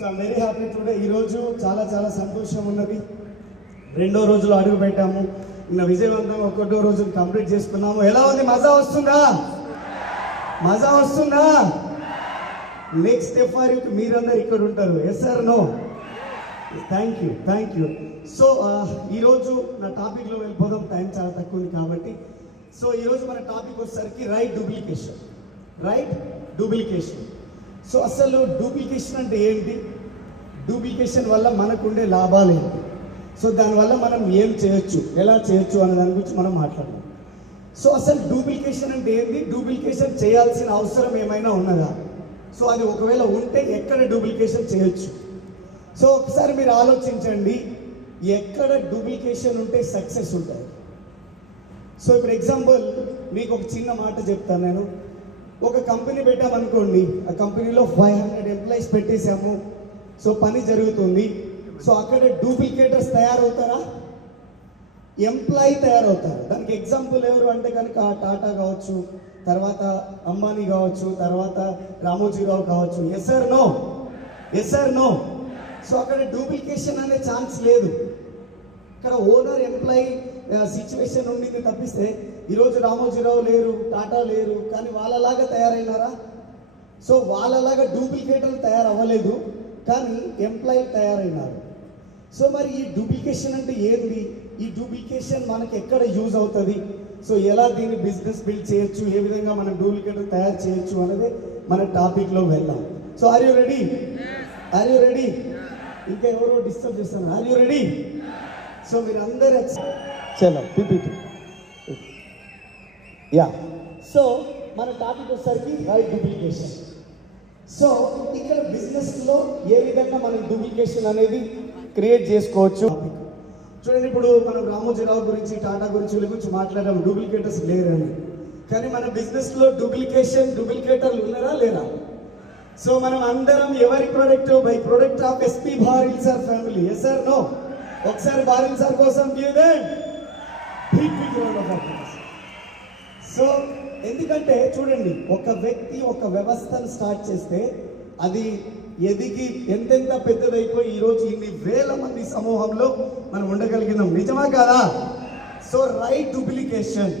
So I'm very happy today. ఈరోజు చాలా చాలా సంతోషం ఉన్నది. రెండో రోజులో అడుగు పెట్టాము. నిన్న విజయవంతంగా ఒకటో రోజు కంప్లీట్ చేసుకున్నాము. ఎలా ఉంది? మజా వస్తుందా? మజా వస్తుందా? నెక్స్ట్ ఎఫ్ఆర్ మీరందరూ ఇక్కడ ఉంటారు. Yes sir? No? Thank you. So ఈరోజు నా టాపిక్లో వెళ్ళిపోదాం, టైం చాలా తక్కువ ఉంది కాబట్టి. సో ఈరోజు మన టాపిక్ వచ్చేసరికి రైట్ డూప్లికేషన్. సో అసలు డూప్లికేషన్ అంటే ఏంటి, డూప్లికేషన్ వల్ల మనకుండే లాభాలు ఏంటి, సో దానివల్ల మనం ఏం చేయొచ్చు, ఎలా చేయొచ్చు అనే దాని గురించి మనం మాట్లాడదాం. సో అసలు డూప్లికేషన్ అంటే ఏంటి, డూప్లికేషన్ చేయాల్సిన అవసరం ఏమైనా ఉన్నదా, సో అది ఒకవేళ ఉంటే ఎక్కడ డూప్లికేషన్ చేయొచ్చు. సో ఒకసారి మీరు ఆలోచించండి, ఎక్కడ డూప్లికేషన్ ఉంటే సక్సెస్ ఉంటుంది. సో ఇప్పుడు ఎగ్జాంపుల్ మీకు ఒక చిన్న మాట చెప్తాను. నేను ఒక కంపెనీ పెట్టామనుకోండి, ఆ కంపెనీలో 500 ఎంప్లాయీస్ పెట్టేశాము. సో పని జరుగుతుంది. సో అక్కడ డూప్లికేటర్స్ తయారవుతారా? ఎంప్లాయీ తయారవుతారు. దానికి ఎగ్జాంపుల్ ఎవరు అంటే కనుక టాటా కావచ్చు, తర్వాత అంబానీ కావచ్చు, తర్వాత రామోజీరావు కావచ్చు. Yes sir? నో? సో అక్కడ డూప్లికేషన్ అనే ఛాన్స్ లేదు. ఇక్కడ ఓనర్ ఎంప్లాయీ సిచ్యువేషన్ ఉండింది తప్పిస్తే ఈరోజు రామోజీరావు లేరు, టాటా లేరు, కానీ వాళ్ళలాగా తయారైనారా? సో వాళ్ళలాగా డూప్లికేటర్లు తయారవ్వలేదు, కానీ ఎంప్లాయీ తయారైనారు. సో మరి ఈ డూప్లికేషన్ అంటే ఏంది, ఈ డూప్లికేషన్ మనకి ఎక్కడ యూజ్ అవుతుంది, సో ఎలా దీన్ని బిజినెస్ బిల్డ్ చేయొచ్చు, ఏ విధంగా మనం డూప్లికేటర్ తయారు చేయొచ్చు అనేది మన టాపిక్లో వెళ్దాం. So are you ready? ఇంకా ఎవరో డిస్టర్బ్ చేస్తున్నారు. Are you ready? సో మీరు అందరూ చలో పిపిటి యా. సో మన టాపిక్ వచ్చేసరికి రైట్ డూప్లికేషన్. సో ఇక్కడ బిజినెస్లో ఏ విధంగా మనం డూప్లికేషన్ అనేది క్రియేట్ చేసుకోవచ్చు. చూడండి, ఇప్పుడు మనం రామోజీరావు గురించి, టాటా గురించి, వీళ్ళ గురించి మాట్లాడాం, డూప్లికేటర్స్ లేరని. కానీ మన బిజినెస్లో డూప్లికేటర్లు ఉన్నారా లేరా? సో మనం అందరం ఎవరి product, by product of S P Bharil sir family. Yes sir? No? ఒకసారి భారిల్ సార్ కోసం give them big round of applause. So ఎందుకంటే చూడండి, ఒక వ్యక్తి ఒక వ్యవస్థను స్టార్ట్ చేస్తే అది ఎదిగి ఎంతెంత పెద్దదైపోయి ఈరోజు ఇన్ని వేల మంది సమూహంలో మనం ఉండగలిగినాం. నిజమా కాదా? So right duplication.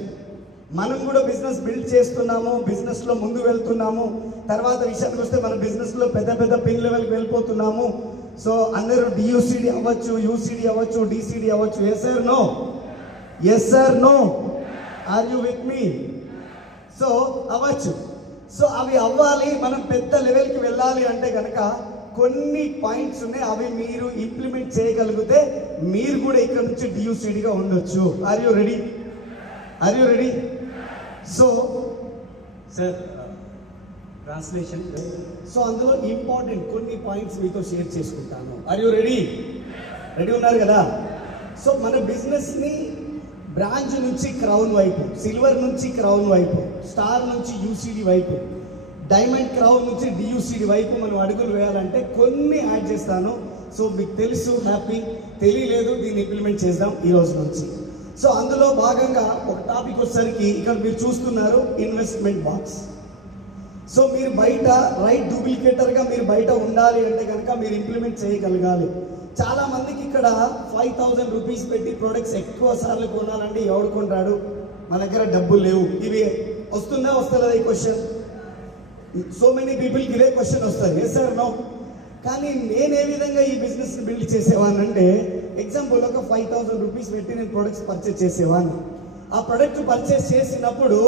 మనం కూడా బిజినెస్ బిల్డ్ చేస్తున్నాము, బిజినెస్లో ముందు వెళ్తున్నాము. తర్వాత విషయానికి వస్తే మన బిజినెస్లో పెద్ద పిన్ లెవెల్కి వెళ్ళిపోతున్నాము. సో అందరూ డియూసిడి అవ్వచ్చు, యూసిడి అవ్వచ్చు, డిసిడి అవ్వచ్చు. Yes sir? No? Are you with me? So అవ్వచ్చు. సో అవి అవ్వాలి, మనం పెద్ద లెవెల్కి వెళ్ళాలి అంటే కనుక కొన్ని పాయింట్స్ ఉన్నాయి. అవి మీరు ఇంప్లిమెంట్ చేయగలిగితే మీరు కూడా ఇక్కడ నుంచి డియూసిడిగా ఉండొచ్చు. Are you ready? So sir translation. So అందులో ఇంపార్టెంట్ కొన్ని పాయింట్స్ మీతో షేర్ చేసుకుంటాను. ఆర్ యూ రెడీ ఉన్నారు కదా? సో మన బిజినెస్ని బ్రాంచ్ నుంచి క్రౌన్ వైపు, సిల్వర్ నుంచి క్రౌన్ వైపు, స్టార్ నుంచి యూసిడి వైపు, డైమండ్ క్రౌన్ నుంచి డియూసిడి వైపు మనం అడుగులు వేయాలంటే కొన్ని యాడ్ చేస్తాను. సో మీకు తెలుసు, హ్యాపీ. తెలియలేదు, దీన్ని ఇంప్లిమెంట్ చేద్దాం ఈ రోజు నుంచి. సో అందులో భాగంగా ఒక టాపిక్ వచ్చేసరికి ఇక్కడ మీరు చూస్తున్నారు ఇన్వెస్ట్మెంట్ బాక్స్. సో మీరు బయట రైట్ డూప్లికేటర్గా మీరు బయట ఉండాలి అంటే కనుక మీరు ఇంప్లిమెంట్ చేయగలగాలి. చాలా మందికి ఇక్కడ 5,000 రూపీస్ పెట్టి ప్రొడక్ట్స్ ఎక్కువ సార్లు కొనాలంటే ఎవడు కొంటాడు? మన దగ్గర డబ్బులు లేవు. ఇవి వస్తలేదా ఈ క్వశ్చన్? సో మెనీ పీపుల్కి ఇదే క్వశ్చన్ వస్తుంది. Yes sir? నో? కానీ నేను ఏ విధంగా ఈ బిజినెస్ బిల్డ్ చేసేవాడిని అంటే, ఎగ్జాంపుల్ ఒక 5,000 రూపీస్ పెట్టి నేను ప్రొడక్ట్స్ పర్చేస్ చేసేవాడిని. ఆ ప్రొడక్ట్ పర్చేస్ చేసినప్పుడు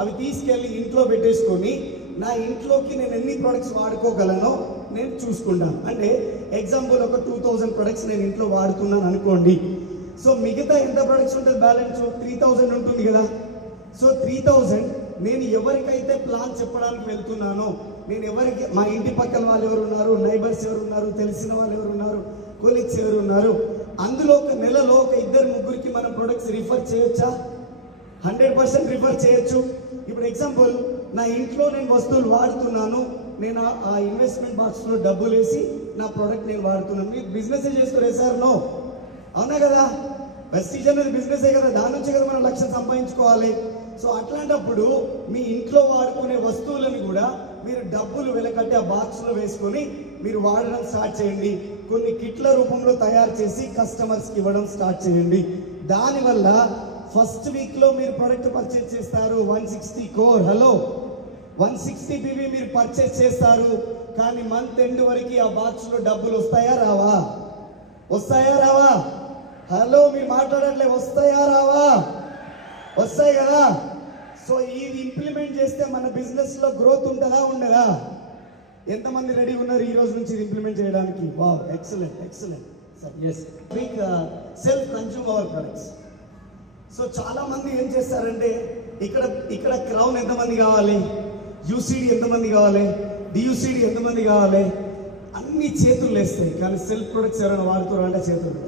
అవి తీసుకెళ్ళి ఇంట్లో పెట్టేసుకొని నా ఇంట్లోకి నేను ఎన్ని ప్రొడక్ట్స్ వాడుకోగలనో నేను చూసుకుంటాను. అంటే ఎగ్జాంపుల్ ఒక 2,000 ప్రొడక్ట్స్ నేను ఇంట్లో వాడుతున్నాను అనుకోండి. సో మిగతా ఎంత ప్రొడక్ట్స్ ఉంటుంది? బ్యాలెన్స్ 3,000 ఉంటుంది కదా. సో 3,000 నేను ఎవరికైతే ప్లాన్ చెప్పడానికి వెళ్తున్నానో, నేను ఎవరికి, మా ఇంటి పక్కన వాళ్ళు ఎవరు ఉన్నారు, నైబర్స్ ఎవరు ఉన్నారు, తెలిసిన వాళ్ళు ఎవరు ఉన్నారు, కొలీగ్స్ ఎవరు ఉన్నారు, అందులో ఒక నెలలో ఒక 2-3కి మనం ప్రొడక్ట్స్ రిఫర్ చేయొచ్చా? 100% రిఫర్ చేయొచ్చు. ఇప్పుడు ఎగ్జాంపుల్, నా ఇంట్లో నేను వస్తువులు వాడుతున్నాను, నేను ఆ ఇన్వెస్ట్మెంట్ బాక్స్లో డబ్బులు వేసి నా ప్రోడక్ట్ నేను వాడుతున్నాను. మీరు బిజినెస్ చేస్తారు. సార్? నో? అవునా కదా? ప్రెస్టీజ్ అనేది బిజినెసే కదా, దాని నుంచి కదా మనం లక్ష్యం సంపాదించుకోవాలి. సో అట్లాంటప్పుడు మీ ఇంట్లో వాడుకునే వస్తువులను కూడా మీరు డబ్బులు వెలకట్టి ఆ బాక్స్లో వేసుకొని మీరు వాడడం స్టార్ట్ చేయండి. కొన్ని కిట్ల రూపంలో తయారు చేసి కస్టమర్స్కి ఇవ్వడం స్టార్ట్ చేయండి. దానివల్ల ఫస్ట్ వీక్లో మీరు ప్రొడక్ట్ పర్చేస్ చేస్తారు 160 కోర్. హలో, 160 పివి మీరు పర్చేస్ చేస్తారు. కానీ మంత్ ఎండ్ వరకు ఆ బాక్స్లో డబ్బులు వస్తాయా రావా? వస్తాయా రావా? హలో, మీరు మాట్లాడట్లే, వస్తాయా రావా? వస్తాయి కదా. సో ఇది ఇంప్లిమెంట్ చేస్తే మన బిజినెస్లో గ్రోత్ ఉంటుందా ఉండదా? ఎంతమంది రెడీ ఉన్నారు ఈ రోజు నుంచి ఇంప్లిమెంట్ చేయడానికి? Wow, excellent excellent sir. Yes, self consume our products. So చాలా మంది ఏం చేస్తారంటే ఇక్కడ క్రౌన్ ఎంతమంది కావాలి, యూసీడీ ఎంతమంది కావాలి, డియూసీడీ ఎంతమంది కావాలి, అన్ని చేతులు వేస్తాయి. కానీ సెల్ఫ్ ప్రొడక్ట్స్ ఎవరైనా వాడుతారు అంటే చేతులు.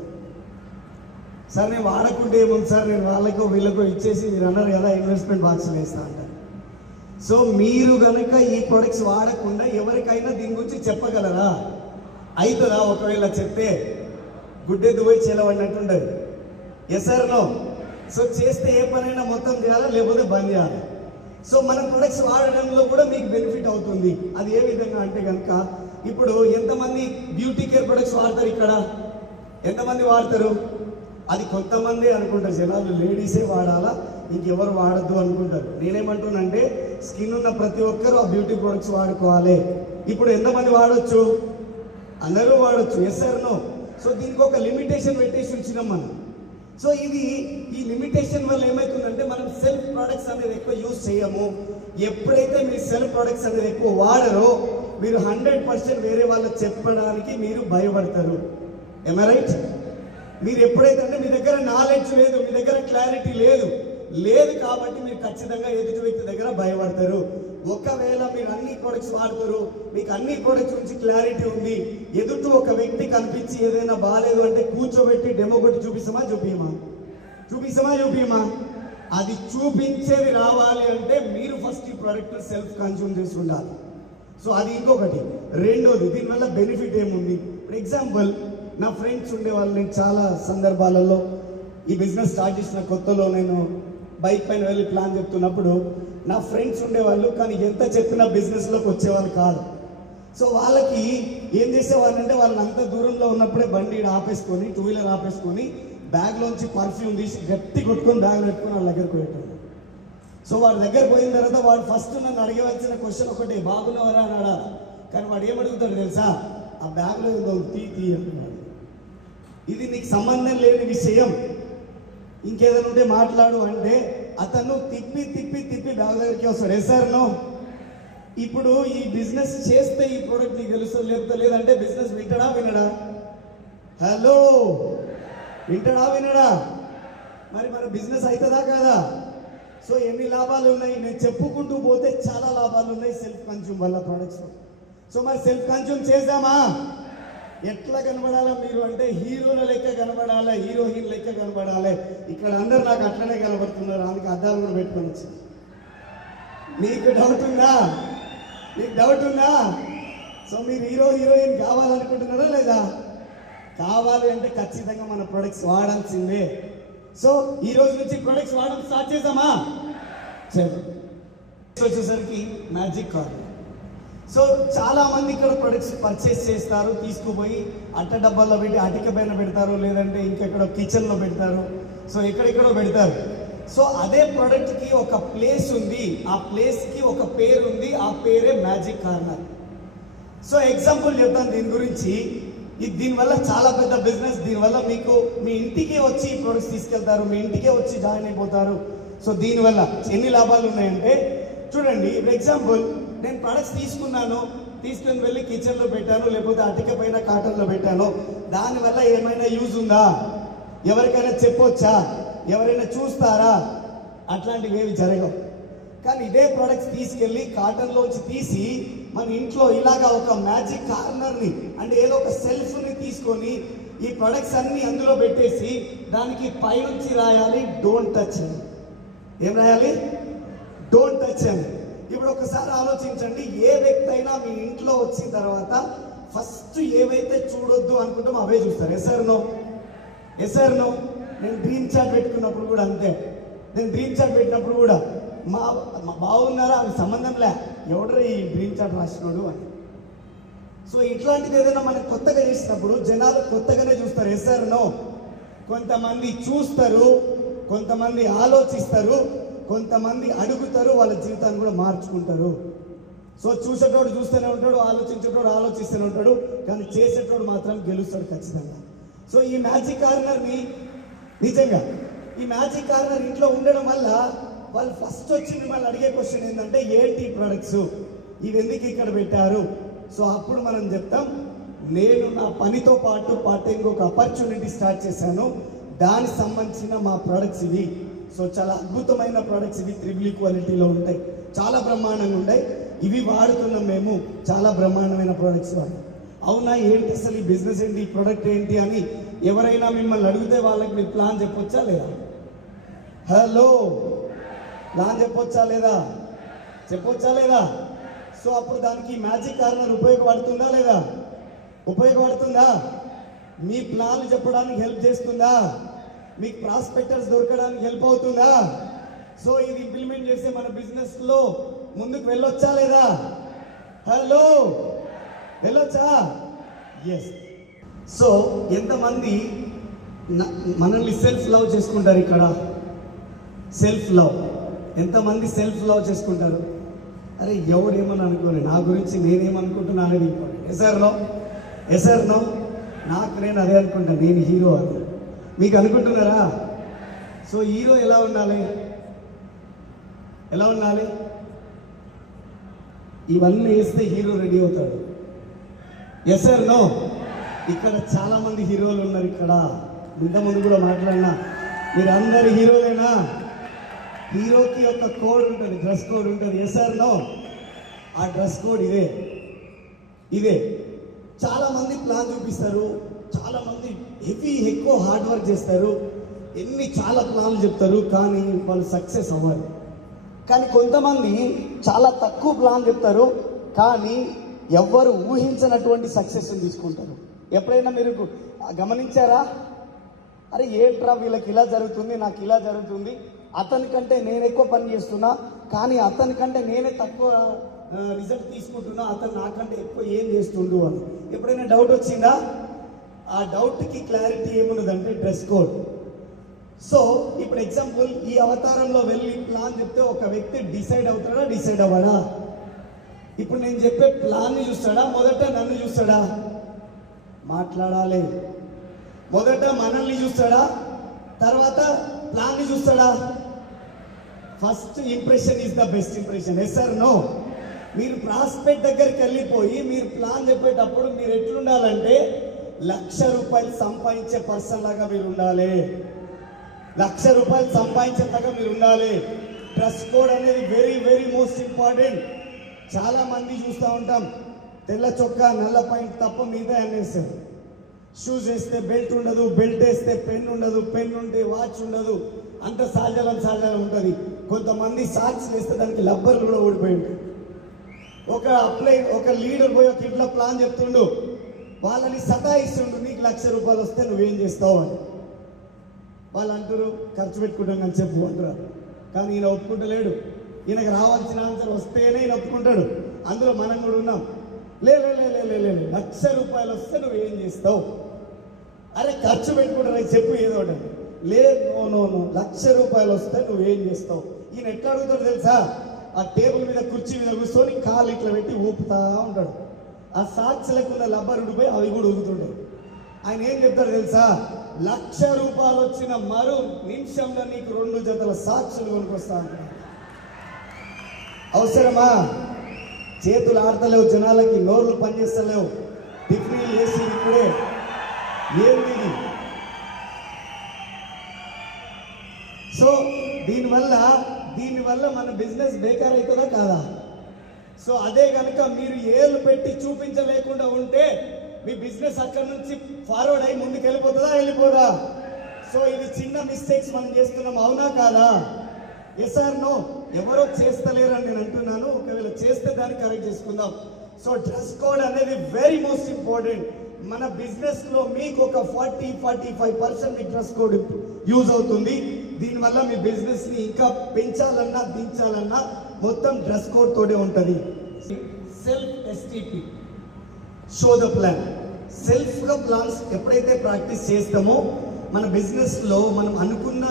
సార్ నేను వాడకుంటే ఏముంది సార్, నేను వాళ్ళకో వీళ్ళకో ఇచ్చేసి మీరు అన్నారు కదా ఇన్వెస్ట్మెంట్ బాక్స్లో వేస్తా అంటారు. సో మీరు కనుక ఈ ప్రొడక్ట్స్ వాడకుండా ఎవరికైనా దీని గురించి చెప్పగలరా? అవుతుందా? ఒకవేళ చెప్తే గుడ్డెద్దు పోయి చేలవన్నట్టుండదు. Yes sir no? సో చేస్తే ఏ పనైనా మొత్తం చేయాలా, లేకపోతే బంద్ చేయాలి. సో మన ప్రొడక్ట్స్ వాడడంలో కూడా మీకు బెనిఫిట్ అవుతుంది. అది ఏ విధంగా అంటే కనుక, ఇప్పుడు ఎంతమంది బ్యూటీ కేర్ ప్రొడక్ట్స్ వాడతారు ఇక్కడ? ఎంతమంది వాడతారు? అది కొంతమంది అనుకుంటారు జనాలు, లేడీసే వాడాలా, ఇంకెవరు వాడద్దు అనుకుంటారు. నేనేమంటున్నానంటే స్కిన్ ఉన్న ప్రతి ఒక్కరు ఆ బ్యూటీ ప్రొడక్ట్స్ వాడుకోవాలి. ఇప్పుడు ఎంతమంది వాడచ్చు? అందరూ వాడచ్చు. Yes sir no? సో దీనికి ఒక లిమిటేషన్ పెట్టేసి ఉంచినాం మనం. సో ఈ లిమిటేషన్ వల్ల ఏమవుతుందంటే మనం సెల్ఫ్ ప్రొడక్ట్స్ అనేది ఎక్కువ యూజ్ చేయము. ఎప్పుడైతే మీరు సెల్ఫ్ ప్రొడక్ట్స్ అనేది ఎక్కువ వాడరో మీరు 100% వేరే వాళ్ళకి చెప్పడానికి మీరు భయపడతారు. ఏమ రైట్? మీరు ఎప్పుడైతే అంటే మీ దగ్గర నాలెడ్జ్ లేదు, మీ దగ్గర క్లారిటీ లేదు కాబట్టి మీరు ఖచ్చితంగా ఎదుటి వ్యక్తి దగ్గర భయపడతారు. ఒకవేళ మీరు అన్ని ప్రొడక్ట్స్ వాడతారు, మీకు అన్ని ప్రొడక్ట్స్ గురించి క్లారిటీ ఉంది, ఎదుటి ఒక వ్యక్తి కనిపించి ఏదైనా బాగాలేదు అంటే కూర్చోబెట్టి డెమో కొట్టి చూపిస్తామా? అది చూపించేది రావాలి అంటే మీరు ఫస్ట్ ఈ ప్రోడక్ట్ సెల్ఫ్ కన్జ్యూమ్ చేసి ఉండాలి. సో అది ఇంకొకటి. రెండోది, దీనివల్ల బెనిఫిట్ ఏముంది? ఫర్ ఎగ్జాంపుల్ నా ఫ్రెండ్స్ ఉండేవాళ్ళు, నేను చాలా సందర్భాలలో ఈ బిజినెస్ స్టార్ట్ చేసిన కొత్తలో నేను బైక్ పైన వెళ్ళి ప్లాన్ చెప్తున్నప్పుడు నా ఫ్రెండ్స్ ఉండేవాళ్ళు, కానీ ఎంత చెప్పినా బిజినెస్లోకి వచ్చేవాళ్ళు కాదు. సో వాళ్ళకి ఏం చేసేవాళ్ళు అంటే వాళ్ళని అంత దూరంలో ఉన్నప్పుడే బండి ఆపేసుకొని, 2 వీలర్ ఆపేసుకొని బ్యాగ్లోంచి పర్ఫ్యూమ్ తీసి గట్టి కొట్టుకొని బ్యాగ్ పెట్టుకొని వాళ్ళ దగ్గరకు పోయేటాడు. సో వాడి దగ్గర పోయిన తర్వాత వాడు ఫస్ట్ నన్ను అడగవలసిన క్వశ్చన్ ఒకటి, బాగున్నావరా అని అడాలి. కానీ వాడు ఏమడుగుతాడు తెలుసా? ఆ బ్యాగ్లో ఏదో తీ అంటున్నాడు. ఇది నీకు సంబంధం లేని విషయం, ఇంకేదైనా ఉంటే మాట్లాడు అంటే అతను తిప్పి బ్యాగ్ దగ్గరికి వస్తాడు. Yes sir no? ఇప్పుడు ఈ బిజినెస్ చేస్తే ఈ ప్రోడక్ట్ నీకు తెలుస్తుంది, లేదంటే బిజినెస్ వినడా? హలో, వినడా? మరి మన బిజినెస్ అవుతుందా కాదా? సో ఎన్ని లాభాలు ఉన్నాయి? నేను చెప్పుకుంటూ పోతే చాలా లాభాలు ఉన్నాయి సెల్ఫ్ కన్జ్యూమ్ వల్ల ప్రొడక్ట్స్. సో మరి సెల్ఫ్ కన్జ్యూమ్ చేద్దామా? ఎట్లా కనబడాలా మీరు అంటే హీరోల లెక్క కనబడాలి, హీరోయిన్ లెక్క కనబడాలి. ఇక్కడ అందరు నాకు అట్లనే కనబడుతున్నారు, అందుకే అద్దాలు కూడా పెట్టుకొని వచ్చి. మీకు డౌట్ ఉందా? సో మీరు హీరోయిన్ కావాలనుకుంటున్నారా లేదా? కావాలి అంటే ఖచ్చితంగా మన ప్రొడక్ట్స్ వాడాల్సిందే. సో ఈ రోజు నుంచి ప్రొడక్ట్స్ వాడడం స్టార్ట్ చేద్దామా? సరే, వచ్చేసరికి మ్యాజిక్ కార్నర్. సో చాలా మంది ఇక్కడ ప్రొడక్ట్స్ పర్చేస్ చేస్తారు, తీసుకుపోయి అట్ట డబ్బాల్లో పెట్టి అటిక పైన పెడతారు, లేదంటే ఇంకెక్కడో కిచెన్లో పెడతారు. సో ఎక్కడెక్కడో పెడతారు. సో అదే ప్రోడక్ట్కి ఒక ప్లేస్ ఉంది, ఆ ప్లేస్కి ఒక పేరు ఉంది, ఆ పేరే మ్యాజిక్ కార్నర్. సో ఎగ్జాంపుల్ చెప్తాను దీని గురించి. దీనివల్ల చాలా పెద్ద బిజినెస్. దీనివల్ల మీకు మీ ఇంటికే వచ్చి ఈ ప్రొడక్ట్స్ తీసుకెళ్తారు, మీ ఇంటికే వచ్చి జాయిన్ అయిపోతారు. సో దీనివల్ల ఎన్ని లాభాలు ఉన్నాయంటే చూడండి. ఇప్పుడు ఎగ్జాంపుల్, నేను ప్రొడక్ట్స్ తీసుకుని వెళ్ళి కిచెన్లో పెట్టాను, లేకపోతే అటిక పైన కాటన్లో పెట్టాను. దానివల్ల ఏమైనా యూజ్ ఉందా? ఎవరికైనా చెప్పొచ్చా? ఎవరైనా చూస్తారా? అట్లాంటివి ఏవి జరగవు. కానీ ఇదే ప్రొడక్ట్స్ తీసుకెళ్ళి కాటన్లోంచి తీసి మన ఇంట్లో ఇలాగా ఒక మ్యాజిక్ కార్నర్ని అంటే ఏదో ఒక సెల్ఫ్ని తీసుకొని ఈ ప్రొడక్ట్స్ అన్ని అందులో పెట్టేసి దానికి పైనుంచి రాయాలి డోంట్ టచ్ అని. ఏం రాయాలి? డోంట్ టచ్ అని. ఇప్పుడు ఒకసారి ఆలోచించండి, ఏ వ్యక్తి అయినా మీ ఇంట్లో వచ్చిన తర్వాత ఫస్ట్ ఏవైతే చూడొద్దు అనుకుంటామో అవే చూస్తారు. Yes or no? నేను డ్రీమ్ చార్ట్ పెట్టుకున్నప్పుడు కూడా అంతే. నేను డ్రీమ్ చార్ట్ పెట్టినప్పుడు కూడా మా బాగున్నారా అది సంబంధం లే, ఎవడో ఈ డ్రీమ్ చార్ట్ రాసినాడు అని. సో ఇట్లాంటిది ఏదైనా మనం కొత్తగా చేసినప్పుడు జనాలు కొత్తగానే చూస్తారు. Yes or no? కొంతమంది చూస్తారు, కొంతమంది ఆలోచిస్తారు, కొంతమంది అడుగుతారు, వాళ్ళ జీవితాన్ని కూడా మార్చుకుంటారు. సో చూసేటోడు చూస్తూనే ఉంటాడు, ఆలోచించేటోడు ఆలోచిస్తూనే ఉంటాడు, కానీ చేసేటోడు మాత్రం గెలుస్తాడు ఖచ్చితంగా. సో ఈ మ్యాజిక్ కార్నర్ని నిజంగా ఈ మ్యాజిక్ కార్నర్ ఇంట్లో ఉండడం వల్ల వాళ్ళు ఫస్ట్ వచ్చి మిమ్మల్ని అడిగే క్వశ్చన్ ఏంటంటే, ఏంటి ప్రొడక్ట్స్ ఇవి ఎందుకు ఇక్కడ పెట్టారు? సో అప్పుడు మనం చెప్తాం, నేను నా పనితో పాటు పార్ట్ టైంగా ఒక ఆపర్చునిటీ స్టార్ట్ చేశాను, దానికి సంబంధించిన మా ప్రొడక్ట్స్ ఇవి. సో చాలా అద్భుతమైన ప్రొడక్ట్స్ ఇవి, త్రిబుల్ క్వాలిటీలో ఉంటాయి, చాలా బ్రహ్మాండంగా ఉంటాయి. ఇవి వాడుతున్నాం మేము, చాలా బ్రహ్మాండమైన ప్రొడక్ట్స్ వాడు. అవునా, ఏంటి అసలు ఈ బిజినెస్ ఏంటి, ఈ ప్రొడక్ట్ ఏంటి అని ఎవరైనా మిమ్మల్ని అడిగితే వాళ్ళకి మీరు ప్లాన్ చెప్పొచ్చా లేదా? హలో, ప్లాన్ చెప్పొచ్చా లేదా? చెప్పొచ్చా లేదా? సో అప్పుడు దానికి మ్యాజిక్ కార్నర్ ఉపయోగపడుతుందా లేదా? ఉపయోగపడుతుందా? మీ ప్లాన్లు చెప్పడానికి హెల్ప్ చేస్తుందా? మీకు ప్రాస్పెక్టర్స్ దొరకడానికి హెల్ప్ అవుతుందా? సో ఇది ఇంప్లిమెంట్ చేస్తే మన బిజినెస్ లో ముందుకు వెళ్ళొచ్చా లేదా? హలో, వెళ్ళొచ్చా? ఎస్. సో ఎంతమంది మనల్ని సెల్ఫ్ లవ్ చేసుకుంటారు? ఇక్కడ సెల్ఫ్ లవ్, ఎంతమంది సెల్ఫ్ లవ్ చేసుకుంటారు? అరే ఎవడేమని అనుకోని, నా గురించి నేనేమనుకుంటున్నా అనేది ఇంపార్టెంట్. Yes or no? నాకు నేను అదే అనుకుంటా, నేను హీరో అని. మీకు అనుకుంటున్నారా? సో హీరో ఎలా ఉండాలి? ఎలా ఉండాలి? ఇవన్నీ వేస్తే హీరో రెడీ అవుతాడు. Yes or no? ఇక్కడ చాలా మంది హీరోలు ఉన్నారు. ఇక్కడ ఇంతకుముందు కూడా మాట్లాడినా, మీరు అందరు హీరోలేనా? హీరోకి ఒక కోడ్ ఉంటుంది, డ్రెస్ కోడ్ ఉంటుంది. Yes or no? ఆ డ్రెస్ కోడ్ ఇదే. చాలా మంది ప్లాన్ చూపిస్తారు, చాలా మంది ఎక్కువ హార్డ్ వర్క్ చేస్తారు, చాలా ప్లాన్లు చెప్తారు, కానీ వాళ్ళు సక్సెస్ అవ్వాలి. కానీ కొంతమంది చాలా తక్కువ ప్లాన్ చెప్తారు, కానీ ఎవ్వరు ఊహించినటువంటి సక్సెస్ తీసుకుంటారు. ఎప్పుడైనా మీరు గమనించారా? అరే ఏంట్రా వీళ్ళకి ఇలా జరుగుతుంది, నాకు ఇలా జరుగుతుంది, అతనికంటే నేను ఎక్కువ పని చేస్తున్నా, కానీ అతనికంటే నేనే తక్కువ రిజల్ట్ తీసుకుంటున్నా, అతను నాకంటే ఎక్కువ ఏం చేస్తుండు అని ఎప్పుడైనా డౌట్ వచ్చిందా? ఆ డౌట్కి క్లారిటీ ఏమున్నదంటే డ్రెస్ కోడ్. సో ఇప్పుడు ఎగ్జాంపుల్, ఈ అవతారంలో వెళ్ళి ప్లాన్ చెప్తే ఒక వ్యక్తి డిసైడ్ అవుతాడా, డిసైడ్ అవ్వడా? ఇప్పుడు నేను చెప్పే ప్లాన్ని చూస్తాడా, మొదట నన్ను చూస్తాడా? మాట్లాడాలి. మొదట మనల్ని చూస్తాడా, తర్వాత ప్లాన్ని చూస్తాడా? First impression is the best impression. Yes or no? మీరు ప్రాస్పెక్ట్ దగ్గరికి వెళ్ళిపోయి మీరు ప్లాన్ చెప్పేటప్పుడు మీరు ఎట్లుండాలంటే, ₹1,00,000 సంపాదించే పర్సన్ లాగా మీరు ఉండాలి. ₹1,00,000 సంపాదించేలాగా మీరు ఉండాలి. డ్రెస్ కోడ్ అనేది వెరీ వెరీ మోస్ట్ ఇంపార్టెంట్. చాలా మంది చూస్తూ ఉంటాం, తెల్ల చొక్కా నల్ల పాయింట్ తప్ప మిగతా అనేస్తారు. షూస్ వేస్తే బెల్ట్ ఉండదు, బెల్ట్ వేస్తే పెన్ ఉండదు, పెన్ ఉంటే వాచ్ ఉండదు, అంత సహజలం ఉంటుంది. కొంతమంది సాక్స్ వేస్తే దానికి లబ్బర్లు కూడా ఓడిపోయింది. ఒక లీడర్ పోయి ఒక ఇంట్లో ప్లాన్ చెప్తుండు, వాళ్ళని సతాయిస్తుండు, నీకు ₹1,00,000 వస్తే నువ్వేం చేస్తావు అని. వాళ్ళు అంటారు ఖర్చు పెట్టుకుంటాం అని చెప్పు అంటారు, కానీ ఈయన ఒప్పుకుంటలేడు. ఈయనకు రావాల్సిన ఆన్సర్ వస్తేనే ఈయన ఒప్పుకుంటాడు. అందులో మనం కూడా ఉన్నాం. లే ₹1,00,000 వస్తే నువ్వేం చేస్తావు? అరే ఖర్చు పెట్టుకుంటారు చెప్పు ఏదో ఒకటి. లేదు, నో ₹1,00,000 వస్తే నువ్వేం చేస్తావు? ఈయన ఎట్లా అడుగుతాడు తెలుసా? ఆ టేబుల్ మీద కుర్చీ మీద కూర్చొని కాలు ఇట్లా పెట్టి ఊపుతా ఉంటాడు. ఆ సాక్షులకు ఉన్న లబ్బరుడిపోయి అవి కూడా ఊగుతుంటాయి. ఆయన ఏం చెప్తాడు తెలుసా? ₹1,00,000 వచ్చిన మరో నిమిషంలో నీకు 2 జతల సాక్షులు కొనుక్కొస్తా అంటాడు. అవసరమా? చేతులు ఆడతలేవు, జనాలకి నోర్లు పనిచేస్తలేవు, డిగ్రీలు చేసి ఇప్పుడే ఏంది? సో దీనివల్ల మన బిజినెస్ బేకార్ అవుతుందా కాదా? సో అదే కనుక మీరు ఏళ్ళు పెట్టి చూపించలేకుండా ఉంటే మీ బిజినెస్ అక్కడి నుంచి ఫార్వర్డ్ అయ్యి ముందుకు వెళ్ళిపోదా? సో ఇది చిన్న మిస్టేక్స్ మనం చేస్తున్నాం, అవునా కాదా? Yes or no? ఎవరో చేస్తలేరని నేను అంటున్నాను. ఒకవేళ చేస్తే దాన్ని కరెక్ట్ చేసుకుందాం. సో డ్రెస్ కోడ్ అనేది వెరీ మోస్ట్ ఇంపార్టెంట్. మన బిజినెస్ లో మీకు ఒక 40-45% మీ డ్రెస్ కోడ్ యూజ్ అవుతుంది. దీనివల్ల మీ బిజినెస్ ని ఇంకా పెంచాలన్నా దించాలన్నా మొత్తం డ్రెస్ కోడ్ తోడే ఉంటుంది. Self S T P show the plan. సెల్ఫ్గా ప్లాన్స్ ఎప్పుడైతే ప్రాక్టీస్ చేస్తామో మన బిజినెస్లో మనం అనుకున్న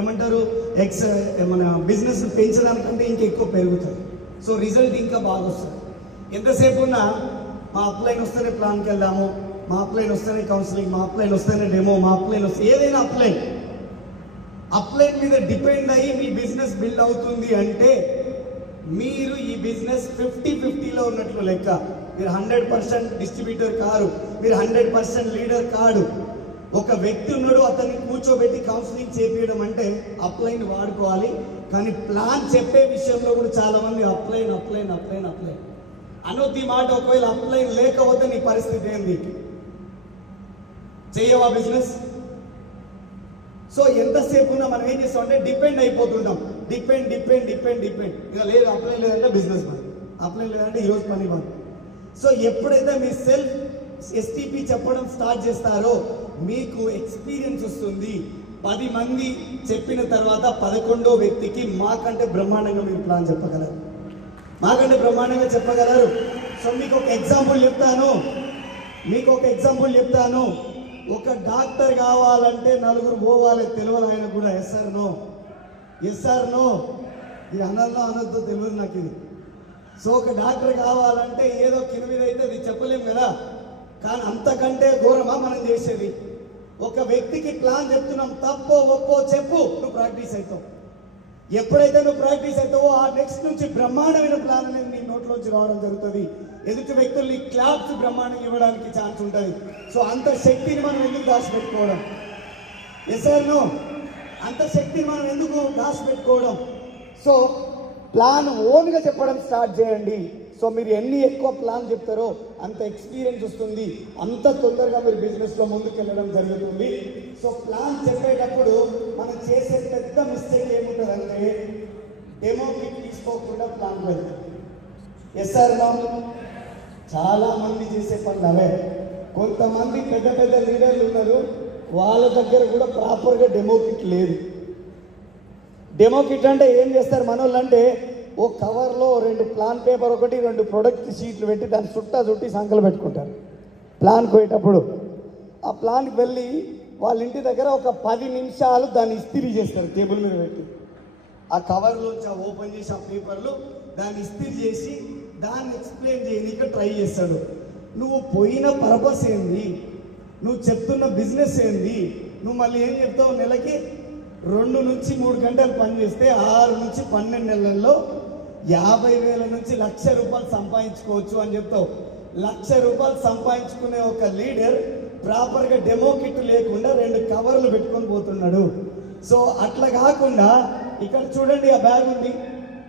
ఏమంటారు మన బిజినెస్ పెంచడానికంటే ఇంకా ఎక్కువ పెరుగుతుంది. సో రిజల్ట్ ఇంకా బాగా వస్తుంది. ఎంతసేపు ఉన్నా మా అప్లైన్ వస్తేనే ప్లాన్కి వెళ్దాము, మా అప్లైన్ వస్తేనే కౌన్సిలింగ్, మా అప్లైన్ వస్తేనే డెమో, మా అప్లైన్ వస్తే ఏదైనా అప్లైన్ మీద డిపెండ్ అయ్యి మీ బిజినెస్ బిల్డ్ అవుతుంది అంటే మీరు ఈ బిజినెస్ 50-50లో ఉన్నట్లు లెక్క. మీరు 100% డిస్ట్రిబ్యూటర్ కారు, మీరు 100% లీడర్ కాడు. ఒక వ్యక్తి ఉన్నాడు, అతన్ని కూర్చోబెట్టి కౌన్సిలింగ్ చేపించడం అంటే అప్లైన్ వాడుకోవాలి. కానీ ప్లాన్ చెప్పే విషయంలో కూడా చాలా మంది అప్లైన్ అనొద్ది మాట. ఒకవేళ అప్లైన్ లేకపోతే నీ పరిస్థితి ఏంది? చెయ్యవా బిజినెస్? సో ఎంతసేపు ఉన్నా మనం ఏం చేస్తామంటే డిపెండ్ అయిపోతుంటాం. డిపెండ్ ఇక లేదు, అప్లైన్ లేదంటే బిజినెస్ బంద్, అప్లైన్ లేదంటే ఈరోజు పని బంద్. సో ఎప్పుడైతే మీ సెల్ఫ్ ఎస్టీపీ చెప్పడం స్టార్ట్ చేస్తారో మీకు ఎక్స్పీరియన్స్ వస్తుంది. 10 మంది చెప్పిన తర్వాత 11వ వ్యక్తికి మాకంటే బ్రహ్మాండంగా మీరు ప్లాన్ చెప్పగలరు, మాకంటే బ్రహ్మాండంగా చెప్పగలరు. సో మీకు ఒక ఎగ్జాంపుల్ చెప్తాను. ఒక డాక్టర్ కావాలంటే 4 పోవాలి, తెలియదు ఆయన కూడా. ఎస్ ఆర్ నో ఇది అనొద్దో తెలియదు నాకు ఇది. సో ఒక డాక్టర్ కావాలంటే ఏదో కింద మీద అయితే అది చెప్పలేము కదా. కానీ అంతకంటే ఘోరమా మనం చేసేది? ఒక వ్యక్తికి ప్లాన్ చెప్తున్నాం, తప్పో ఒప్పో చెప్పు, నువ్వు ప్రాక్టీస్ అవుతావు. ఎప్పుడైతే నువ్వు ప్రాక్టీస్ అవుతావో ఆ నెక్స్ట్ నుంచి బ్రహ్మాండమైన ప్లాన్ అనేది నీ నోట్లోంచి రావడం జరుగుతుంది. ఎదుటి వ్యక్తుల్ని క్లాప్స్ బ్రహ్మాండంగా ఇవ్వడానికి ఛాన్స్ ఉంటుంది. సో అంత శక్తిని మనం ఎందుకు దాచిపెట్టుకోవడం? Yes or no? అంత శక్తిని మనం ఎందుకు దాచిపెట్టుకోవడం? సో ప్లాన్ ఓన్గా చెప్పడం స్టార్ట్ చేయండి. సో మీరు ఎన్ని ఎక్కువ ప్లాన్ చెప్తారో అంత ఎక్స్పీరియన్స్ వస్తుంది, అంత తొందరగా మీరు బిజినెస్లో ముందుకు వెళ్ళడం జరుగుతుంది. సో ప్లాన్ చెప్పేటప్పుడు మనం చేసే పెద్ద మిస్టేక్ ఏముంటుందంటే డెమో కిట్ తీసుకోకుండా ప్లాన్ పెడతాం. Yes or no? చాలా మంది చేసే పనులు అవే. కొంతమంది పెద్ద పెద్ద లీడర్లు ఉన్నారు, వాళ్ళ దగ్గర కూడా ప్రాపర్గా డెమో కిట్ లేదు. డెమో కిట్ అంటే ఏం చేస్తారు మనోళ్ళు అంటే, ఓ కవర్లో 2 ప్లాన్ పేపర్, 2 ప్రొడక్ట్ షీట్లు పెట్టి దాన్ని చుట్టి సంకలు పెట్టుకుంటారు. ప్లాన్కి పోయేటప్పుడు ఆ ప్లాన్కి వెళ్ళి వాళ్ళ ఇంటి దగ్గర ఒక 10 నిమిషాలు దాన్ని ఇస్త్రీ చేస్తారు టేబుల్ మీద పెట్టి. ఆ కవర్లోంచి ఓపెన్ చేసి ఆ పేపర్లు దాన్ని ఇస్త్రీ చేసి దాన్ని ఎక్స్ప్లెయిన్ చేయడానికి ట్రై చేస్తాడు. నువ్వు పోయిన పర్పస్ ఏంది? నువ్వు చెప్తున్న బిజినెస్ ఏంది? నువ్వు మళ్ళీ ఏం చెప్తావు? నెలకి 2 నుంచి 3 గంటలు పని చేస్తే 6 నుంచి 12 నెలల్లో 50,000 నుంచి ₹1,00,000 సంపాదించుకోవచ్చు అని చెప్తావు. ₹1,00,000 సంపాదించుకునే ఒక లీడర్ ప్రాపర్గా డెమో కిట్ లేకుండా 2 కవర్లు పెట్టుకొని పోతున్నాడు. సో అట్లా కాకుండా ఇక్కడ చూడండి, ఆ బ్యాగ్ ఉంది,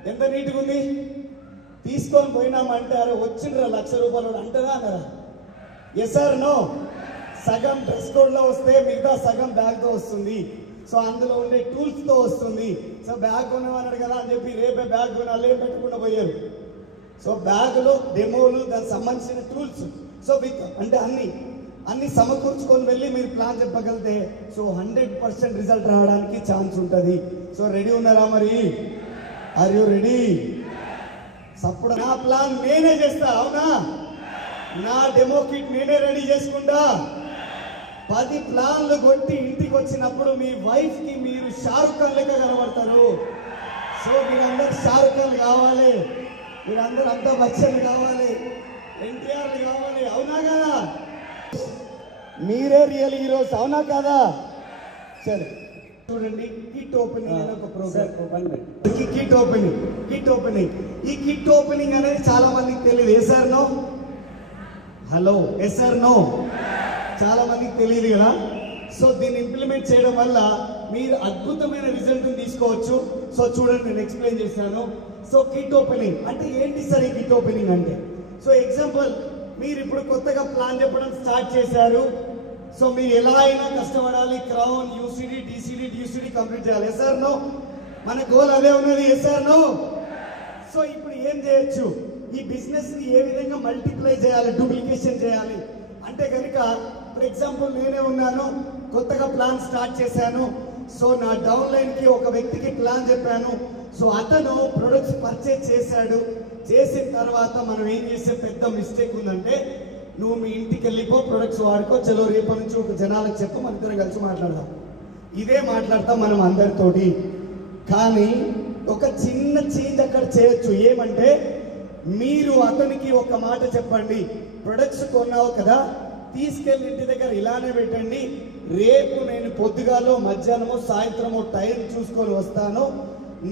ఎంత నీట్గా ఉంది. తీసుకొని పోయినామంటే అరే వచ్చిండ్రా ₹1,00,000 అంటారా అన్నారా? Yes or no? సగం డ్రెస్ కోడ్లో వస్తే మిగతా సగం బ్యాగ్తో వస్తుంది. సో అందులో ఉండే టూల్స్తో వస్తుంది. సో బ్యాగ్ కొనేమన్నాడు కదా అని చెప్పి రేపే బ్యాగ్ కొనాలి పెట్టకుండా పోయారు. సో బ్యాగులో డెమోలు, దానికి సంబంధించిన టూల్స్, సో విత్ అంటే అన్ని సమకూర్చుకొని వెళ్ళి మీరు ప్లాన్ చెప్పగలిగితే సో 100% రిజల్ట్ రావడానికి ఛాన్స్ ఉంటుంది. సో రెడీ ఉన్నారా మరి? Are you ready? సప్పుడు నా ప్లాన్ నేనే చేస్తా, అవునా? నా డెమో కిట్ నేనే రెడీ చేసుకుంటా. 10 ప్లాన్లు కొట్టి ఇంటికి వచ్చినప్పుడు మీ వైఫ్ కి మీరు షారుఖ్ ఖాన్ లెక్క కనబడతారు. సో మీరందరూ షారుఖ్ ఖాన్ కావాలి, మీరందరూ అమితాబ్ బచ్చన్ కావాలి, ఎన్టీఆర్ కావాలి, అవునా కదా? మీరే రియల్ హీరోస్, అవునా కదా? సరే చూడండి, కిట్ ఓపెనింగ్ అనే ఒక ప్రోగ్రామ్. కిట్ ఓపెనింగ్ ఈ కిట్ ఓపెనింగ్ అనేది చాలా మందికి తెలియదు. Yes or no? Hello, yes or no? చాలా మందికి తెలియదు కదా. సో దీన్ని ఇంప్లిమెంట్ చేయడం వల్ల మీరు అద్భుతమైన రిజల్ట్ తీసుకోవచ్చు. సో చూడండి, నేను ఎక్స్ప్లెయిన్ చేశాను. సో కిట్ ఓపెనింగ్ అంటే ఏంటి సార్? ఈ కిట్ ఓపెనింగ్ అంటే, సో ఎగ్జాంపుల్ మీరు ఇప్పుడు కొత్తగా ప్లాన్ చెప్పడం స్టార్ట్ చేశారు. సో మీరు ఎలా అయినా కష్టపడాలి, క్రౌన్, యూసీడీ, టీసీడీ కంప్లీట్ చేయాలి. Yes or no? మన గోల్ అదే ఉన్నది. Yes or no? సో ఇప్పుడు ఏం చేయొచ్చు? ఈ బిజినెస్ ని ఏ విధంగా మల్టిప్లై చేయాలి, డూప్లికేషన్ చేయాలి అంటే కనుక, ఫర్ ఎగ్జాంపుల్ నేనే ఉన్నాను, కొత్తగా ప్లాన్ స్టార్ట్ చేశాను. సో నా డౌన్ లైన్ కి ఒక వ్యక్తికి ప్లాన్ చెప్పాను. సో అతను ప్రొడక్ట్స్ పర్చేజ్ చేశాడు. చేసిన తర్వాత మనం ఏం చేసే పెద్ద మిస్టేక్ ఉందంటే, నువ్వు మీ ఇంటికి వెళ్ళిపో, ప్రొడక్ట్స్ వాడుకో, చలో రేపటి నుంచి ఒక జనాలకు చెప్పు, మన ఇద్దరం కలిసి మాట్లాడదాం. ఇదే మాట్లాడతాం మనం అందరితోటి. కానీ ఒక చిన్న చేంజ్ అక్కడ చేయొచ్చు. ఏమంటే మీరు అతనికి ఒక మాట చెప్పండి, ప్రొడక్ట్స్ కొన్నావు కదా, తీసుకెళ్ళి ఇంటి దగ్గర ఇలానే పెట్టండి, రేపు నేను పొద్దుగాలో మధ్యాహ్నమో సాయంత్రమో టైం చూసుకొని వస్తాను,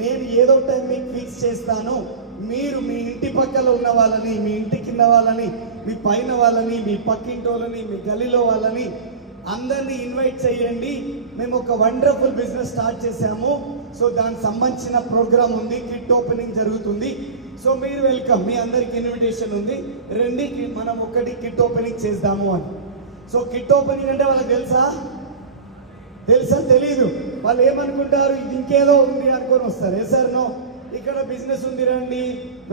నేను ఏదో టైం మీకు ఫిక్స్ చేస్తాను, మీరు మీ ఇంటి పక్కన ఉన్న వాళ్ళని, మీ ఇంటి కింద వాళ్ళని, మీ పైన వాళ్ళని, మీ పక్కింటి వాళ్ళని, మీ గలీలో వాళ్ళని అందరినీ ఇన్వైట్ చేయండి. మేము ఒక వండర్ఫుల్ బిజినెస్ స్టార్ట్ చేశాము. సో దానికి సంబంధించిన ప్రోగ్రామ్ ఉంది, కిట్ ఓపెనింగ్ జరుగుతుంది. సో మీరు వెల్కమ్, మీ అందరికి ఇన్విటేషన్ ఉంది, రండి మనం ఒకటి కిట్ ఓపెనింగ్ చేద్దాము అని. సో కిట్ ఓపెనింగ్ అంటే వాళ్ళకి తెలుసా తెలీదు. వాళ్ళు ఏమనుకుంటారు, ఇది ఇంకేదో ఉంది అనుకొని వస్తారు. ఏ సార్ నో, ఇక్కడ బిజినెస్ ఉంది రండి,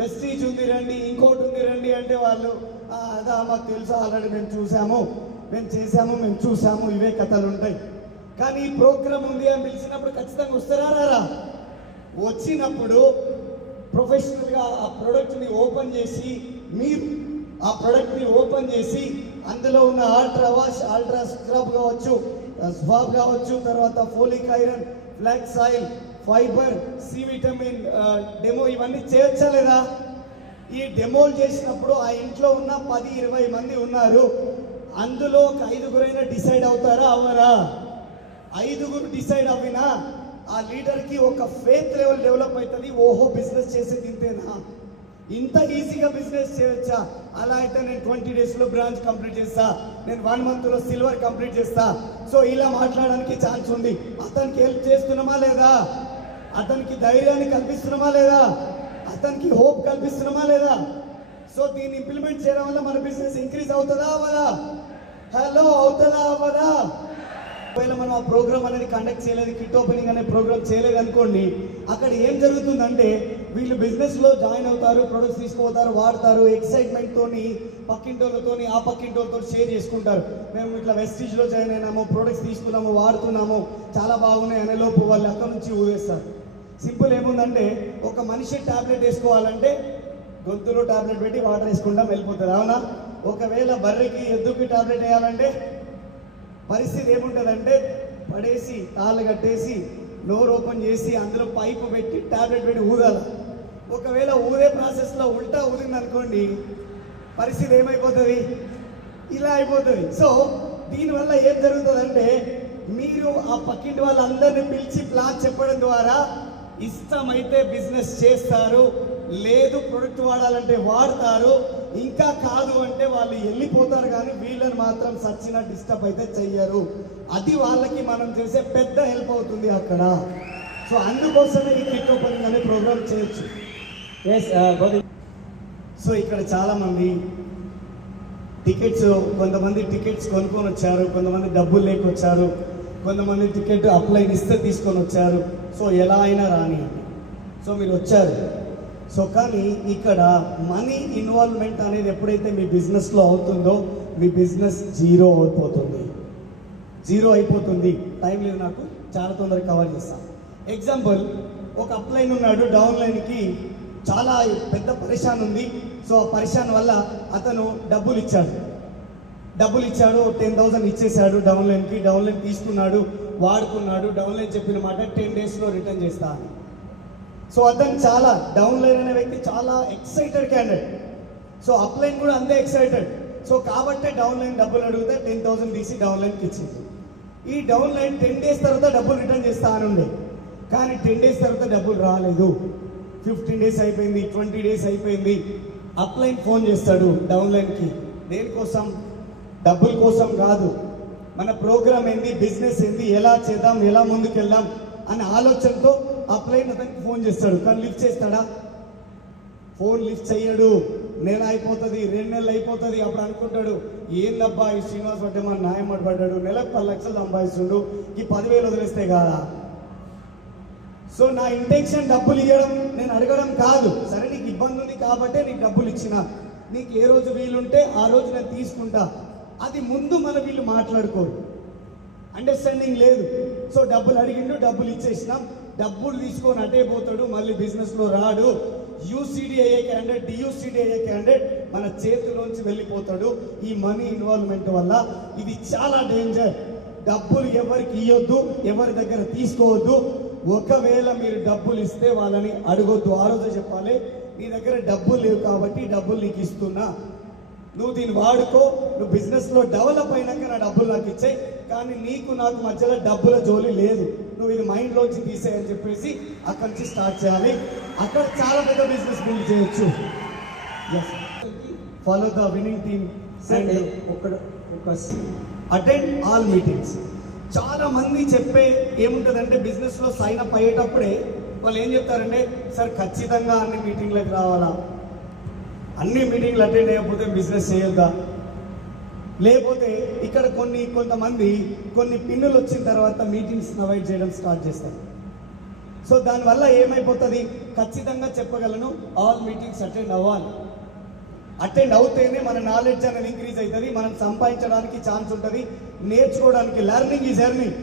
వెస్టీజ్ ఉంది రండి, ఇంకోటి ఉంది రండి అంటే వాళ్ళు అదా మాకు తెలుసు, ఆల్రెడీ మేము చూసాము, మేము చేసాము, మేము చూసాము, ఇవే కథలు ఉంటాయి. కానీ ఈ ప్రోగ్రామ్ ఉంది అని పిలిచినప్పుడు ఖచ్చితంగా వస్తారా రారా? వచ్చినప్పుడు ప్రొఫెషనల్గా ఆ ప్రోడక్ట్ని ఓపెన్ చేసి, మీరు ఆ ప్రోడక్ట్ని ఓపెన్ చేసి అందులో ఉన్న అల్ట్రా వాష్, అల్ట్రా స్క్రబ్ కావచ్చు, స్వాబ్ కావచ్చు, తర్వాత folic iron, flax oil, fibre, C vitamin demo ఇవన్నీ చేయొచ్చా లేదా? ఈ డెమోలు చేసినప్పుడు ఆ ఇంట్లో ఉన్న 10-20 మంది ఉన్నారు, అందులో ఒక 5గురైనా డిసైడ్ అవుతారా అవ్వరా? 5గురు డిసైడ్ అవ్వినా ఆ లీడర్కి ఒక ఫేత్ లెవెల్ డెవలప్ అవుతుంది. ఓహో బిజినెస్ చేసేది ఇంతేనా, ఇంత ఈజీగా బిజినెస్ చేయొచ్చా? అలా అయితే నేను 20 డేస్లో బ్రాంచ్ కంప్లీట్ చేస్తా, నేను 1 మంత్లో సిల్వర్ కంప్లీట్ చేస్తా. సో ఇలా మాట్లాడడానికి ఛాన్స్ ఉంది. అతనికి హెల్ప్ చేస్తున్నామా లేదా? అతనికి ధైర్యాన్ని కల్పిస్తున్నామా లేదా? అతనికి హోప్ కల్పిస్తున్నామా లేదా? సో దీన్ని ఇంప్లిమెంట్ చేయడం వల్ల మన బిజినెస్ ఇంక్రీజ్ అవుతుందా అవ్వదా? హలో, అవుతుందా అవ్వదా? ఒకవేళ మనం ఆ ప్రోగ్రామ్ అనేది కండక్ట్ చేయలేదు, కిట్ ఓపెనింగ్ అనే ప్రోగ్రామ్ చేయలేదు అనుకోండి, అక్కడ ఏం జరుగుతుందంటే వీళ్ళు బిజినెస్లో జాయిన్ అవుతారు, ప్రొడక్ట్స్ తీసుకుపోతారు, వాడతారు, ఎక్సైట్మెంట్తోని పక్కింటోళ్ళతోని ఆ పక్కింటోళ్ళతో షేర్ చేసుకుంటారు. మేము ఇట్లా వెస్టీజ్లో జాయిన్ అయినాము, ప్రొడక్ట్స్ తీసుకున్నాము, వాడుతున్నాము, చాలా బాగున్నాయి అనే లోపు వాళ్ళు అక్కడ నుంచి ఊరేస్తారు. సింపుల్ ఏముందంటే, ఒక మనిషి టాబ్లెట్ వేసుకోవాలంటే గొంతులో టాబ్లెట్ పెట్టి వాటర్ వేసుకుంటాం, వెళ్ళిపోతారు, అవునా? ఒకవేళ బర్రెకి ఎద్దుకి టాబ్లెట్ వేయాలంటే పరిస్థితి ఏముంటుందంటే, పడేసి తాళ్ళు కట్టేసి నోరు ఓపెన్ చేసి అందులో పైపు పెట్టి టాబ్లెట్ పెట్టి ఊదాలి. ఒకవేళ ఊదే ప్రాసెస్లో ఉల్టా ఊదింది అనుకోండి, పరిస్థితి ఏమైపోతుంది? ఇలా అయిపోతుంది. సో దీనివల్ల ఏం జరుగుతుందంటే, మీరు ఆ పక్కింటి వాళ్ళందరినీ పిలిచి ప్లాన్ చెప్పడం ద్వారా ఇష్టమైతే బిజినెస్ చేస్తారు, లేదు ప్రొడక్ట్ వాడాలంటే వాడతారు, ఇంకా కాదు అంటే వాళ్ళు వెళ్ళిపోతారు. కానీ వీళ్ళని మాత్రం సచ్చిన డిస్టర్బ్ అయితే చెయ్యరు. అది వాళ్ళకి మనం చేసే పెద్ద హెల్ప్ అవుతుంది అక్కడ. సో అందుకోసమే ఈ కిట్ ఓపెనింగ్ అనే ప్రోగ్రామ్ చేయొచ్చు. సో ఇక్కడ చాలా మంది కొంతమంది టికెట్స్ కొనుక్కొని వచ్చారు, కొంతమంది డబ్బులు లేకొచ్చారు, కొంతమంది టికెట్ అప్లైన్ ఇస్తే తీసుకొని వచ్చారు. సో ఎలా అయినా రాని, సో మీరు వచ్చారు. సో కానీ ఇక్కడ మనీ ఇన్వాల్వ్మెంట్ అనేది ఎప్పుడైతే మీ బిజినెస్లో అవుతుందో మీ బిజినెస్ జీరో అయిపోతుంది. టైం లేదు నాకు, చాలా తొందరగా కవర్ చేస్తాను. ఎగ్జాంపుల్, ఒక అప్లైన్ ఉన్నాడు, డౌన్ లైన్కి చాలా పెద్ద పరిశాన్ ఉంది. సో ఆ పరిశాన్ వల్ల అతను డబ్బులు ఇచ్చాడు, 10,000 ఇచ్చేసాడు డౌన్ లైన్కి. డౌన్ లైన్ తీసుకున్నాడు, వాడుకున్నాడు. డౌన్ లైన్ చెప్పిన మాట 10 డేస్లో రిటర్న్ చేస్తా అని. సో అతను చాలా డౌన్ లైన్ అనే వ్యక్తి చాలా ఎక్సైటెడ్ క్యాండిడేట్. సో అప్లైన్ కూడా అంతే ఎక్సైటెడ్. సో కాబట్టే డౌన్ లైన్ డబ్బులు అడిగితే 10,000 తీసి డౌన్ లైన్కి ఇచ్చింది. ఈ డౌన్ లైన్ 10 డేస్ తర్వాత డబ్బులు రిటర్న్ చేస్తా అని ఉండే, కానీ 10 డేస్ తర్వాత డబ్బులు రాలేదు. 15 డేస్ అయిపోయింది, 20 డేస్ అయిపోయింది. అప్లైన్ ఫోన్ చేస్తాడు డౌన్ లైన్కి. దేనికోసం? డబ్బుల కోసం కాదు. మన ప్రోగ్రామ్ ఏంది, బిజినెస్ ఏంది, ఎలా చేద్దాం, ఎలా ముందుకెళ్దాం అనే ఆలోచనతో అప్లైన్ అతనికి ఫోన్ చేస్తాడు. కానీ లిఫ్ట్ చేస్తాడా? ఫోన్ లిఫ్ట్ చేయడు. నెల అయిపోతుంది, 2 నెలలు అయిపోతుంది. అప్పుడు అనుకుంటాడు, ఏందబ్బా ఈ శ్రీనివాస్ అంటే మన న్యాయం పడ్డాడు, నెలకు 10 లక్షలు సంపాదిస్తుండు, ఈ 10,000 వదిలేస్తే కాదా? సో నా ఇంటెన్షన్ డబ్బులు ఇవ్వడం, నేను అడగడం కాదు. సరే నీకు ఇబ్బంది ఉంది కాబట్టే నీకు డబ్బులు ఇచ్చిన, నీకు ఏ రోజు వీలుంటే ఆ రోజు నేను తీసుకుంటా. అది ముందు మన వీళ్ళు మాట్లాడుకోరు, అండర్స్టాండింగ్ లేదు. సో డబ్బులు అడిగిండు, డబ్బులు ఇచ్చేసినాం, డబ్బులు తీసుకొని అటే పోతాడు, మళ్ళీ బిజినెస్లో రాడు. యూసీడీ అయ్యే క్యాండిడేట్, డియూసీడీ అయ్యే క్యాండిడేట్ మన చేతిలోంచి వెళ్ళిపోతాడు ఈ మనీ ఇన్వాల్వ్మెంట్ వల్ల. ఇది చాలా డేంజర్. డబ్బులు ఎవరికి ఇవ్వద్దు, ఎవరి దగ్గర తీసుకోవద్దు. ఒకవేళ మీరు డబ్బులు ఇస్తే వాళ్ళని అడగొద్దు. ఆ రోజు చెప్పాలి, నీ దగ్గర డబ్బులు లేవు కాబట్టి డబ్బులు నీకు ఇస్తున్నా, నువ్వు దీన్ని వాడుకో, నువ్వు బిజినెస్లో డెవలప్ అయినాక నా డబ్బులు నాకు ఇచ్చాయి, కానీ నీకు నాకు మధ్యలో డబ్బుల జోలి లేదు, నువ్వు ఇది మైండ్లోంచి తీసేయని చెప్పేసి అక్కడి నుంచి స్టార్ట్ చేయాలి. అక్కడ చాలా పెద్ద బిజినెస్ బిల్డ్ చేయొచ్చు. Follow the winning team and attend all meetings. చాలా మంది చెప్పే ఏముంటుందంటే బిజినెస్లో సైన్ అప్ అయ్యేటప్పుడే వాళ్ళు ఏం చెప్తారంటే, సార్ ఖచ్చితంగా అన్ని మీటింగ్లకు రావాలా, అన్ని మీటింగ్లు అటెండ్ అయ్యకపోతే బిజినెస్ చేయొద్దా, లేకపోతే ఇక్కడ కొంతమంది కొన్ని పిన్నులు వచ్చిన తర్వాత మీటింగ్స్ అవాయిడ్ చేయడం స్టార్ట్ చేస్తారు. సో దానివల్ల ఏమైపోతుంది, ఖచ్చితంగా చెప్పగలను ఆల్ మీటింగ్స్ అటెండ్ అవ్వాలి. అటెండ్ అవుతేనే మన నాలెడ్జ్ అనేది ఇంక్రీజ్ అవుతుంది, మనం సంపాదించడానికి ఛాన్స్ ఉంటుంది, నేర్చుకోవడానికి. Learning is earning.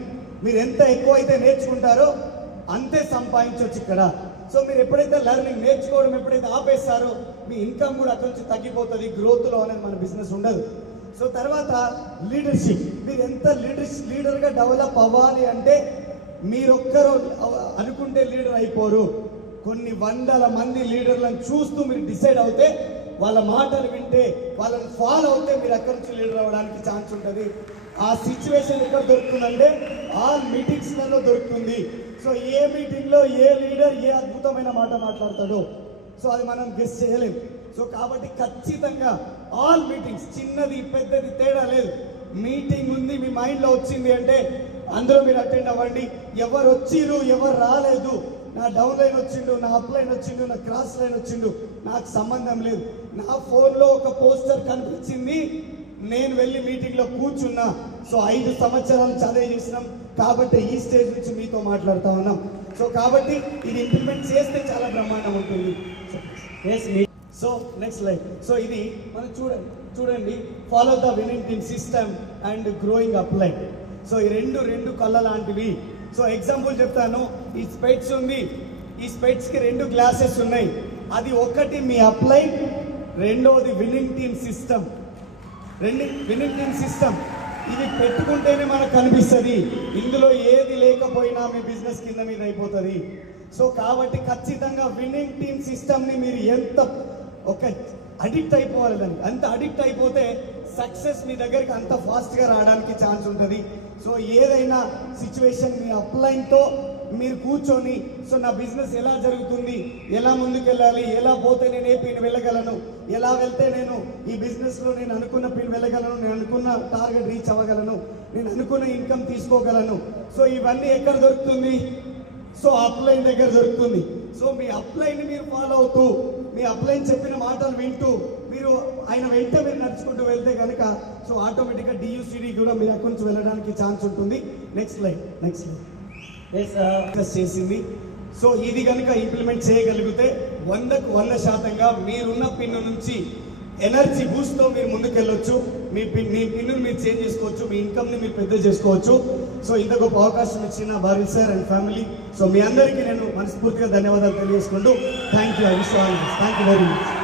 మీరు ఎంత ఎక్కువ అయితే నేర్చుకుంటారో అంతే సంపాదించవచ్చు ఇక్కడ. సో మీరు ఎప్పుడైతే లెర్నింగ్ నేర్చుకోవడం ఎప్పుడైతే ఆపేస్తారో మీ ఇన్కమ్ కూడా అక్కడి నుంచి తగ్గిపోతుంది, గ్రోత్లో అనేది మన బిజినెస్ ఉండదు. సో తర్వాత లీడర్షిప్. మీరు ఎంత లీడర్గా డెవలప్ అవ్వాలి అంటే మీరొక్కరు అనుకుంటే లీడర్ అయిపోరు. కొన్ని వందల మంది లీడర్లను చూస్తూ మీరు డిసైడ్ అవుతే, వాళ్ళ మాటలు వింటే, వాళ్ళని ఫాలో అవుతే మీరు అక్కడి నుంచి లీడర్ అవ్వడానికి ఛాన్స్ ఉంటుంది. ఆ సిచ్యువేషన్ ఎక్కడ దొరుకుతుందంటే ఆల్ మీటింగ్స్లలో దొరుకుతుంది. సో ఏ మీటింగ్లో ఏ లీడర్ ఏ అద్భుతమైన మాట మాట్లాడతాడో సో అది మనం గెస్ చేయలేం. సో కాబట్టి ఖచ్చితంగా ఆల్ మీటింగ్స్, చిన్నది పెద్దది తేడా లేదు, మీటింగ్ ఉంది మీ మైండ్లో వచ్చింది అంటే అందరూ మీరు అటెండ్ అవ్వండి. ఎవరు వచ్చిరు ఎవరు రాలేదు, నా డౌన్ లైన్ వచ్చిండు, నా అప్ లైన్ వచ్చిండు, నా క్రాస్ లైన్ వచ్చిండు, నాకు సంబంధం లేదు. నా ఫోన్లో ఒక పోస్టర్ కనిపించింది, నేను వెళ్ళి మీటింగ్లో కూర్చున్నా. సో 5 సంవత్సరాలు చదివి చేసినాం కాబట్టి ఈ స్టేజ్ నుంచి మీతో మాట్లాడుతూ ఉన్నాం. సో కాబట్టి ఇది ఇంప్లిమెంట్ చేస్తే చాలా బ్రహ్మాండం ఉంటుంది. So next line. సో ఇది మనం చూడండి follow the winning team system and growing up line. So ఈ రెండు కళ్ళ లాంటివి. సో ఎగ్జాంపుల్ చెప్తాను, ఈ స్పెట్స్ ఉంది, ఈ స్పెట్స్కి 2 గ్లాసెస్ ఉన్నాయి. అది ఒకటి మీ అప్ లైన్, రెండోది winning team system. Winning team system ఇది పెట్టుకుంటేనే మనకు కనిపిస్తుంది, ఇందులో ఏది లేకపోయినా మీ బిజినెస్ కింద మీద అయిపోతుంది. సో కాబట్టి ఖచ్చితంగా విన్నింగ్ టీమ్ సిస్టమ్ని మీరు ఎంత ఒక అడిక్ట్ అయిపోవాలి, దానికి అంత అడిక్ట్ అయిపోతే సక్సెస్ మీ దగ్గరికి అంత ఫాస్ట్గా రావడానికి ఛాన్స్ ఉంటుంది. సో ఏదైనా సిచ్యువేషన్ మీ అప్లైన్తో మీరు కూర్చొని, సో నా బిజినెస్ ఎలా జరుగుతుంది, ఎలా ముందుకెళ్ళాలి, ఎలా పోతే నేను ఏ పిన్ వెళ్ళగలను, ఎలా వెళ్తే నేను ఈ బిజినెస్లో నేను అనుకున్న పిన్ వెళ్ళగలను, నేను అనుకున్న టార్గెట్ రీచ్ అవ్వగలను, నేను అనుకున్న ఇన్కమ్ తీసుకోగలను. సో ఇవన్నీ ఎక్కడ దొరుకుతుంది, సో అప్లైన్ దగ్గర దొరుకుతుంది. సో మీ అప్లైన్ మీరు ఫాలో అవుతూ, మీ అప్లైన్ చెప్పిన మాటలు వింటూ మీరు ఆయన వెంట మీరు నడుచుకుంటూ వెళ్తే కనుక సో ఆటోమేటిక్గా డియూసిడి కూడా మీరు అక్కడి నుంచి వెళ్ళడానికి ఛాన్స్ ఉంటుంది. నెక్స్ట్ లైన్ చేసింది. సో ఇది కనుక ఇంప్లిమెంట్ చేయగలిగితే 100కు 100% మీరున్న పిన్ను నుంచి ఎనర్జీ బూస్ట్తో మీరు ముందుకెళ్ళొచ్చు. మీ పిన్నుని మీరు చేంజ్ చేసుకోవచ్చు, మీ ఇన్కమ్ని మీరు పెద్ద చేసుకోవచ్చు. సో ఇంత గొప్ప అవకాశం ఇచ్చిన Bharat sir and family, so మీ అందరికీ నేను మనస్ఫూర్తిగా ధన్యవాదాలు తెలియజేసుకుంటూ థ్యాంక్ యూ వెరీ మచ్.